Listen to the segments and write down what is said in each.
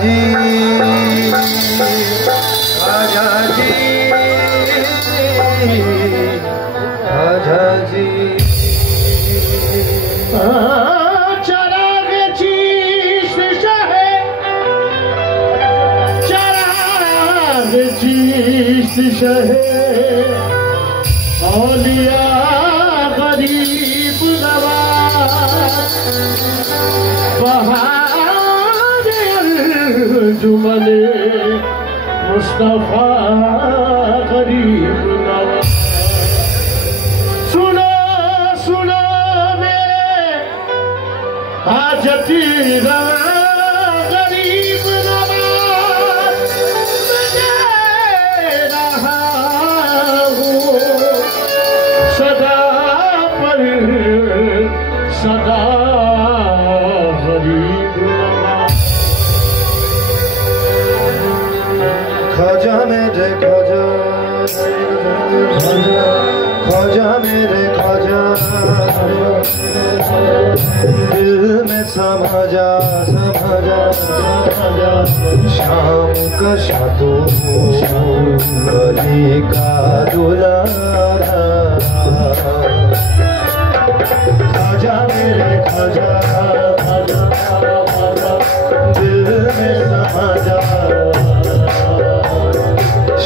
जी खाजा जी खाजा जी चराग चीश शहे चराग चीश शहे औलिया गरीब नवाज बहार जुमले मुस्तफा गरीब नवाज। सुनो सुनो मेरे हाजती गरीब नवाज मैं रहा हूँ सदा पर सदा गरीब नवाज। खाजा मेरे खाजा खाजा खाजा मेरे खाजा दिल में समा जा शाम का शादो गली का दुलारा खाजा मेरे खाजा दिल में समा जा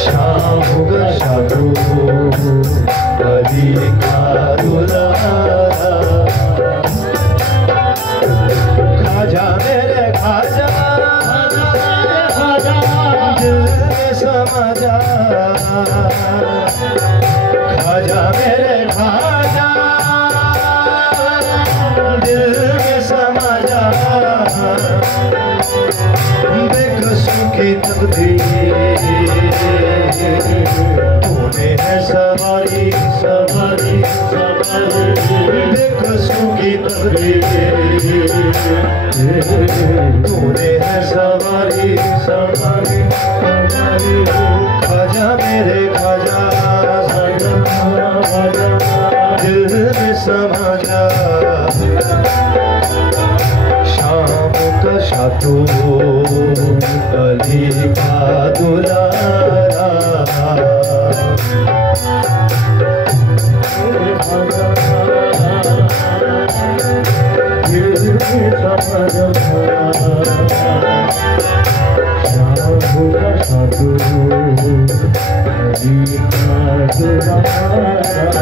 शाम का शादो गली का दुलारा खाजा मेरे खाजा दिल में समा जा खाजा मेरे खाजा दिल में समा जा बेकसों की तकदीर तूने है सवारी सवारी सवारी बेकसों की तकदीर तूने है सवारी सवारी सवारी खाजा मेरे खाजा दिल में समा जा शाम का शादो गली का दुलारा दिल में समा जा शाम का शादो गली का दुलारा।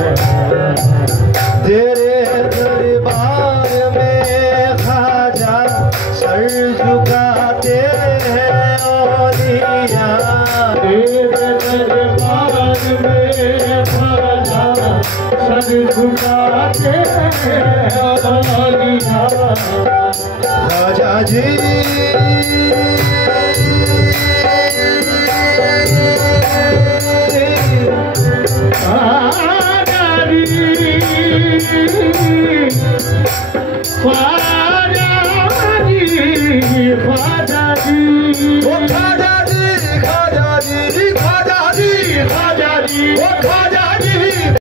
तेरे दरबार में खाजा सर झुकाते हैं औलिया तेरे दरबार में खाजा सर झुकाते हैं औलिया खाजा जी ख्वाजा जी खाजा जी खाजा जी